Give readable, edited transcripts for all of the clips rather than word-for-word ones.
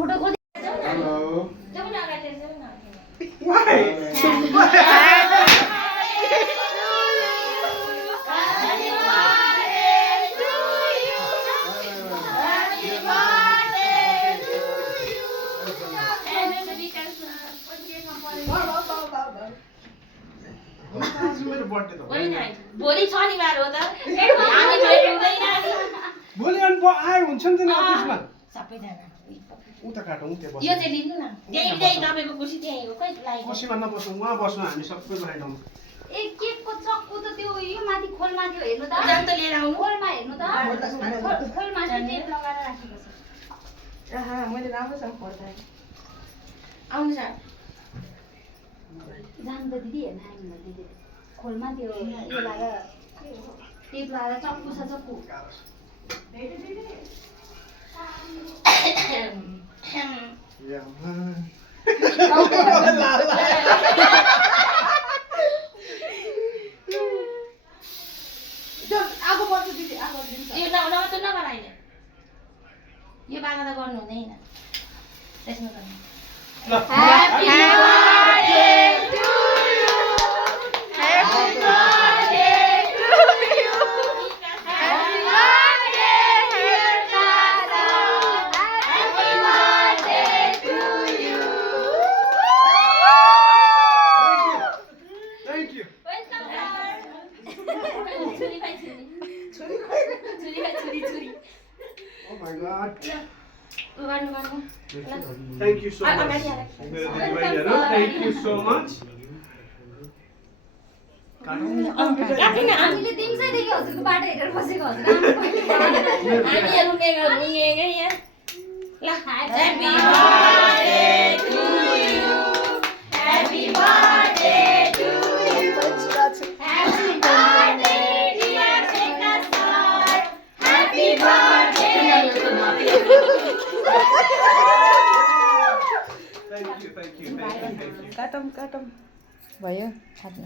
Photo खोज Hello. जाऊ न अगाडि जाऊ न Why? मेरो बर्थडे त होइन भोलि शनिबार हो त हामी भेट हुँदैन भोलि अनि आए हुन्छ नि त नि अफिसमा सबैजना उता काटौँ त्यहाँ बस्छ यो चाहिँ लिनु न त्यही त्यही तपाईको कुर्सी त्यही हो खै लागि कुर्सीमा नबसौँ उहाँ बस्नु हामी सबै बाहिरौँ ए केकको चक्कु त त्यो यो माथि खोलमा थियो हेर्नु त जान त लिएर आउनु खोलमा हेर्नु त खोलमा चाहिँ टेप लगाएर राखेको छ आहा मैले राम्रोसँग पढ्दै आउनु छ जानु त दिदी हेर्न आउनु न दिदी खोलमा त्यो यो लगाएर टेप लगाएर चक्कु छ चक्कु आगो पर्छ दिदी आगो दिन्छ यो न त नगर अहिले यो बागा त गर्नु हुँदैन त्यसमा गर्नु Happy birthday to you. Happy birthday to you. Happy birthday, dear Dada. Happy birthday to you. Thank you. Welcome sir छुरी भाइ छुरी छुरी Oh my god. गर्नु Thank you so much. मेरो दिदीबहिनीहरू thank you so much. काटिन हामीले दिउँसैदेखि हजुरको बाटो हेरेर बसेको हजुर हामीहरू यहाँ ल happy birthday to you happy birthday to you happy birthday dear Shekhar sir happy birthday Thank you. काटम काटम भयो खाट्न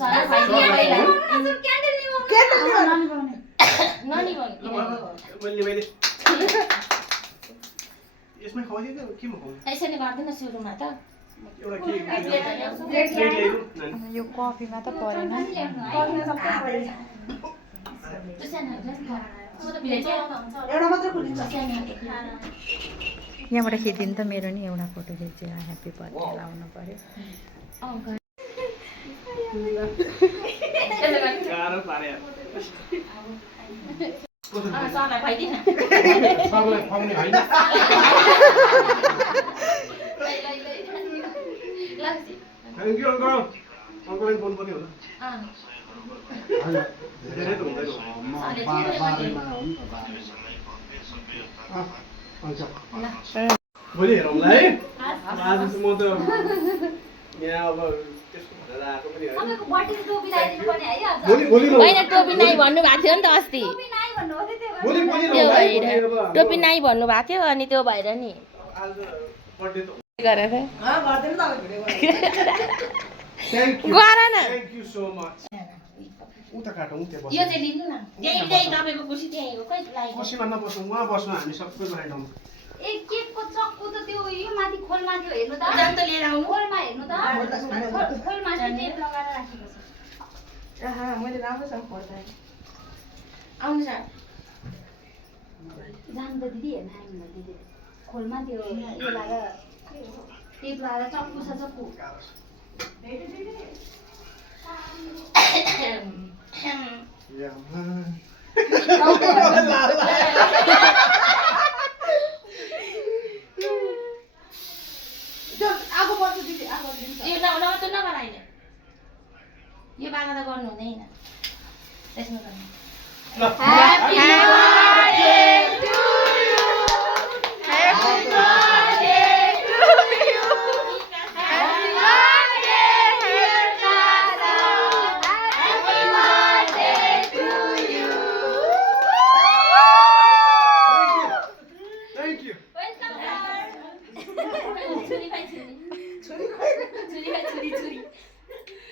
सर भाइ पहिला हजुर क्यान्डल ल्याउनु ननी भन्नु मैले यसमा खुवाइदिनु केमा खुवाउने यसरी गर्दैन सुरुमा त एउटा के प्लेट ल्याउनु यो कफीमा त परेन एउटा मात्र खुलिन्छ यहाँबाट खिचिदिनु त मेरो नि एउटा फोटो खिचेर ह्याप्पी बर्थडे लाउनु पर्यो गाह्रो पारे सरलाई खुवाइदिन सबैलाई खुवाउने होइन थ्याङ्क यू अङ्कल अङ्कललाई बोल्नु पर्ने होला धेरै त हुँदैन भोलि हेरौँला है आज म त यहाँ अब त्यसको भनेर आएको पनि होइन तपाईँको बर्थडे टोपी लगाइदिनु पर्ने है आज भोलि भोलि होइन टोपी नाइ भन्नुभएको थियो नि त अस्ति टोपी नाइ भन्नुभएको थियो भोलि भोलि त्यो लाउँला है, भएर भोलि अब टोपी नाइ भन्नुभएको थियो अनि त्यो भएर नि आज बर्थडे त गरेर थ्याङ्क यू गर न थ्याङ्क यू सो मच उता काटौँ त्यहाँ बस्छ यो चाहिँ लिनु न त्यही त्यही तपाईँको कुर्सी त्यही हो खै लागि कुर्सीमा नबसौँ उहाँ बस्नु हामी सबै बाहिरौँ ए केकको चक्कु त त्यो यो माथि खोलमा थियो हेर्नु त जान त लिएर आउनु खोलमा हेर्नु त खोलमा चाहिँ टेप लगाएर राखेको छ आहा मैले राम्रोसँग पढ्दै आउनु छ जानु त दिदी हेर्न आउनु न दिदी खोलमा त्यो यो लगाएर टेप लगाएर चक्कु छ चक्कु आगो पर्छ दिदी आगो दिन्छ यो न त नगर अहिले यो बागा त गर्नु हुँदैन त्यसमा गर्नु Happy birthday to you. Happy birthday to you. Happy birthday, dear Dada. Happy birthday to you. Thank you. Welcome sir छुरी भाइ छुरी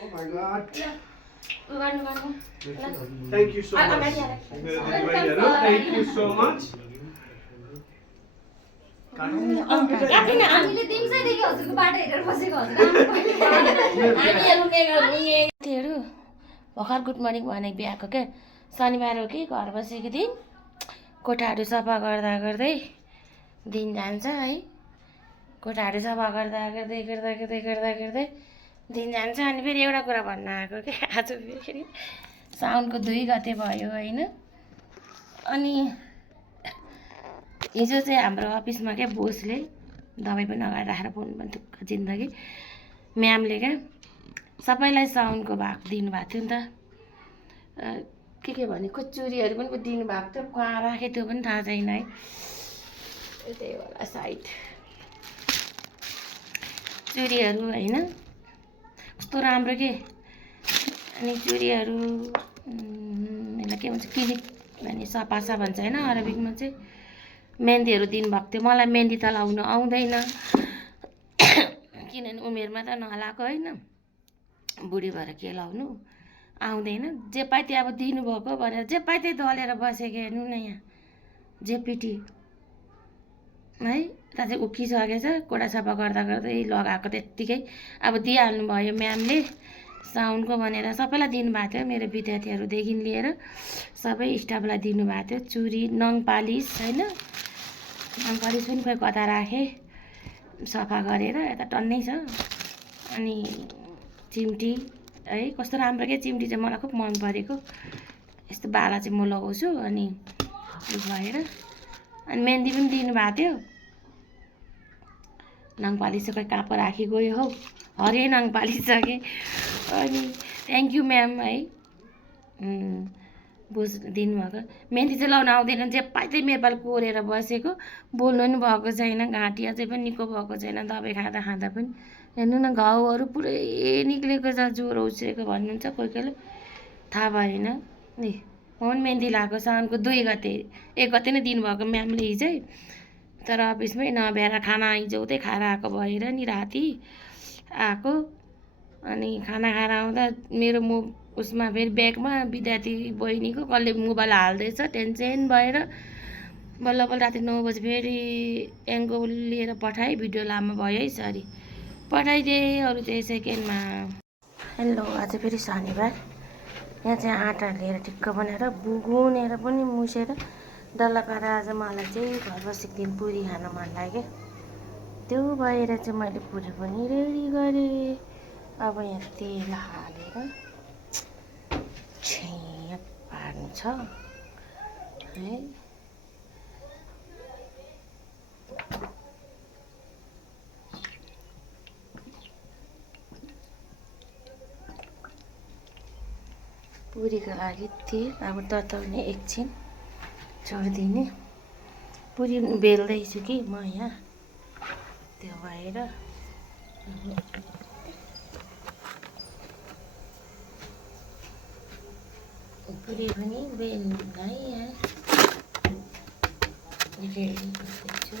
Oh my god. गर्नु Thank you so much. मेरो दिदीबहिनीहरू thank you so much. हामीले दिउँसैदेखि हजुरको बाटो हेरेर बसेको हजुर साथीहरू भर्खर गुड मर्निङ भनेको बिहाको क्या शनिबार हो कि घर बसेको दिन कोठाहरू सफा गर्दा गर्दै दिन जान्छ है कोठाहरू सफा गर्दा गर्दै गर्दा गर्दै गर्दा गर्दै दिन जान्छ अनि फेरि एउटा कुरा भन्न आएको कि आज फेरि साउनको 2 गते भयो होइन अनि हिजो चाहिँ हाम्रो अफिसमा क्या बोसले दबाई पनि अगाडि राखेर बोल्नु पनि दुःख जिन्दगी म्यामले क्या सबैलाई साउनको भाग दिनुभएको थियो नि त के भनेको चुरीहरू पनि दिनुभएको थियो कहाँ राखेँ त्यो पनि थाहा छैन है त्यही होला सायद चुरीहरू होइन कस्तो राम्रो के अनि चुरीहरू यसलाई के भन्छ किलिप भने सपासा भन्छ होइन अरबिकमा चाहिँ मेहन्दीहरू दिनुभएको थियो मलाई मेहन्दी त लाउनु आउँदैन किनभने उमेरमा त नलाएको होइन बुढी भएर के लाउनु आउँदैन जे पाइ त्यो अब दिनुभएको भनेर जे पाइ त्यही दलेर बसेको हेर्नु न यहाँ जेपिटी है यता चाहिँ उक्किसकेछ कोडा सफा गर्दा गर्दै लगाएको त्यत्तिकै अब दिइहाल्नु भयो म्यामले साउनको भनेर सबैलाई दिनुभएको थियो मेरो विद्यार्थीहरूदेखि लिएर सबै स्टाफलाई दिनुभएको थियो चुरी नङ पालिस होइन नङ पालिस पनि खोइ कता राखेँ सफा गरेर यता टन्नै छ अनि चिम्टी है कस्तो राम्रो क्या चिम्टी चाहिँ मलाई खुब मन परेको यस्तो बाला चाहिँ म लगाउँछु अनि भएर अनि मेहन्दी पनि दिनुभएको थियो नङपालिस चाहिँ खोइ कहाँ पो राखी गयो हौ हरे नङपालिस छ कि अनि थ्याङ्क यू म्याम है बुझ दिनुभएको मेहन्दी चाहिँ लाउन आउँदैन जे पाइ त्यही मेपाल कोरेर बसेको बोल्नु पनि भएको छैन घाँटी अझै पनि निको भएको छैन दबाई खाँदा खाँदा पनि हेर्नु न घाउहरू पुरै निक्लेको छ ज्वरो उछ्रेको भन्नुहुन्छ कोही कोहीले थाहा भएन नि म पनि मेहन्दी लगाएको साउनको 2 गते 1 गते नै दिनुभएको म्यामले हिजै तर अफिसमै नभ्याएर खाना हिजो उतै खाएर आएको भएर नि राति आएको अनि खाना खाएर आउँदा मेरो उसमा फेरि ब्यागमा विद्यार्थी बहिनीको कसले मोबाइल हाल्दैछ टेन्सन भएर बल्ल बल्ल राति 9 बजी फेरि एङ्गो लिएर पठाएँ भिडियो लामो भयो है सरी पठाइदिएँ अरू चाहिँ सेकेन्डमा हेलो आज फेरि शनिबार यहाँ चाहिँ आँटा लिएर ठिक्क बनाएर गुनेर पनि मुसेर डल्ला पारेर आज मलाई चाहिँ घर बसेको दिन पुरी खान मन लाग्यो त्यो भएर चाहिँ मैले पुरी पनि रेडी गरेँ अब यहाँ तेल हालेर छिया पार्नु छ है पुरीको लागि तेल अब तताउने एकछिन छोडिदिने पुरी बेल्दैछु कि म यहाँ त्यो भएर पुरी पनि बेल्दै यहाँ रेडी गर्दैछु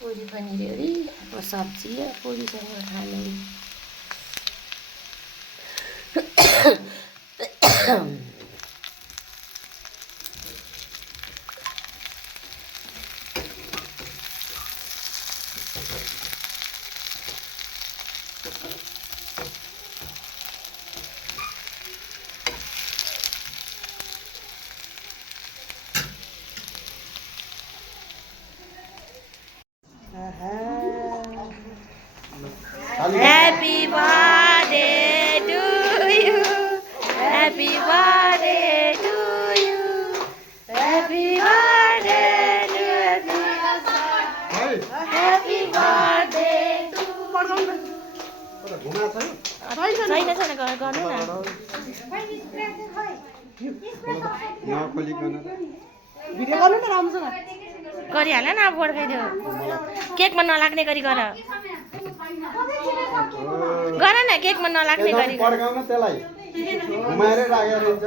पूरी पनि रेडी अब सब्जी पूरीसँग खाने Happy birthday to you. Happy birthday to you. Happy birthday to you. Happy birthday to you. छैन छैन गर्नु न भिडियो गर्नु न राम्रोसँग गरिहाल न अब बर्खाइदियो केकमा नलाग्ने गरी गर गर न केकमा नलाग्ने गरी पड्काउन त्यसलाई घुमाएरै राखेर हुन्छ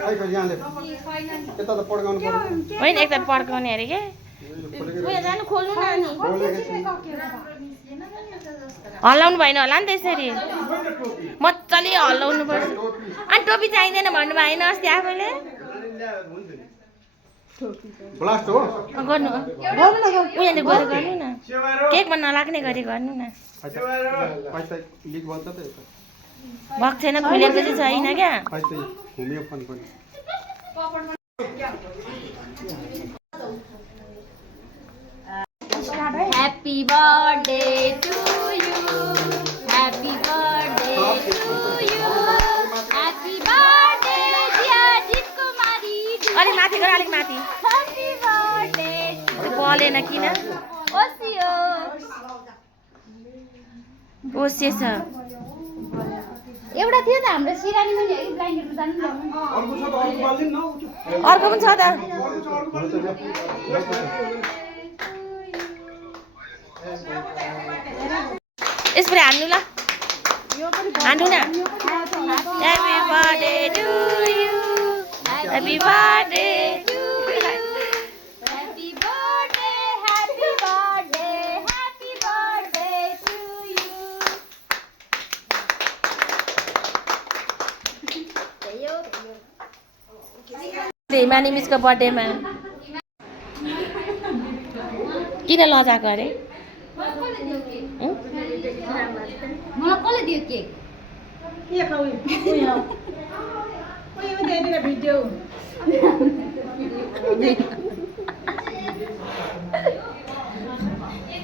खै खै यहाँले यता त पड्काउनु पर्यो होइन एकताल पड्काउने अरे के उयो जानु खोल्नु न अनि हल्लाउनु भएन होला नि त्यसरी मजाले हल्लाउनु पर्छ अनि टोपी चाहिँदैन भन्नु भएन अस्ति आफैले ब्लास्ट हो गर्नु उनीहरूले गएर गर्नु न केकमा नलाग्ने गरी गर्नु न पैसा लिक बन्छ त यता भएको छैन खुलेको चाहिँ छैन क्या पैसा घुमियो फोन पनि Happy birthday to you. Happy birthday to you. Happy birthday dear Jitkumari. अलिक माथि गर अलिक माथि Happy birthday. बोलेन किन ओसियो. ओसेछ एउटा थियो त हाम्रो सिरानीमा नि है ब्ल्याङ्केटमा जानु ल्याउनु अर्को छ त अर्को बाल्दिन न अर्को पनि छ त यसरी हान्नु ल हान्नु न happy birthday to you happy birthday to Happy birthday, happy birthday, happy birthday to you. Himani मिसको बर्थडेमा किन लजाको अरे मलाई कसले दियो केक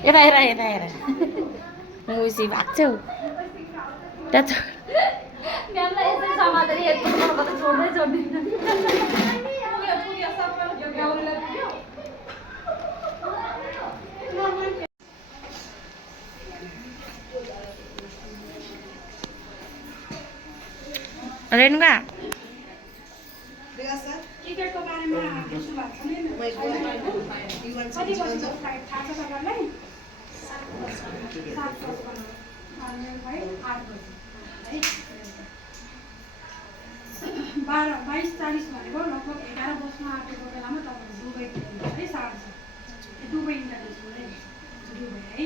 यता हेर यता हेर उसी भएको छौ म्यामलाई यसरी समातेर हेडफोन लगाएको त छोड्दै छोड्दैन रेणुका टिकटको बारेमा बुझ्नु भएको छ नि कति बजीको फ्लाइट थाहा छ तपाईँलाई 7 है 8 बजी है 22:40 भनेको लगभग 11 बज्न आँटेको बेलामा तपाईँहरू दुबई पुग्नुहुन्छ है 7:30 दुबई इन्टरनेसनल दुबई है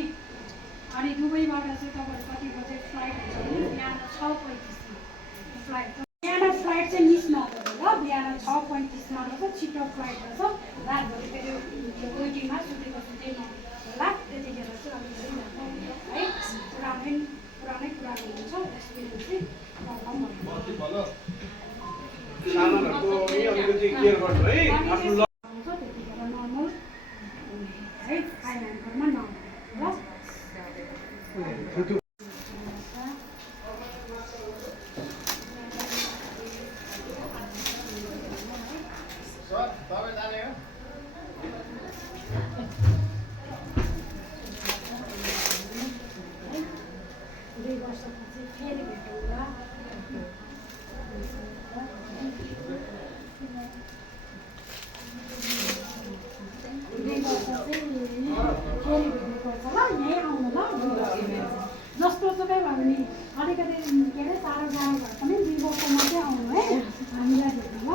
अनि दुबईबाट चाहिँ तपाईँहरू कति बजे फ्लाइट हुन्छ भने बिहान 6:35 फ्लाइट बिहान फ्लाइट चाहिँ मिस नगर्नु ल बिहान 6:35 मा रहेछ छिटो फ्लाइट रहेछ रातभरि फेरि वेटिङमा सुतेको सुत्दै होला त्यतिखेर चाहिँ अलिकति है पुरानै हुन्छ एक्सपिरियन्स चाहिँ सामानहरुको नि अलिकति केयर गर्नु है आफ्नो त्यतिखेर नर्मल है आइल्यान्डमा नर्मल ल जस्तो चाहिँ भने अलिकति के अरे टाढो जानु भए पनि 2 वर्षमा चाहिँ आउनु है हामीलाई भेट्नु ल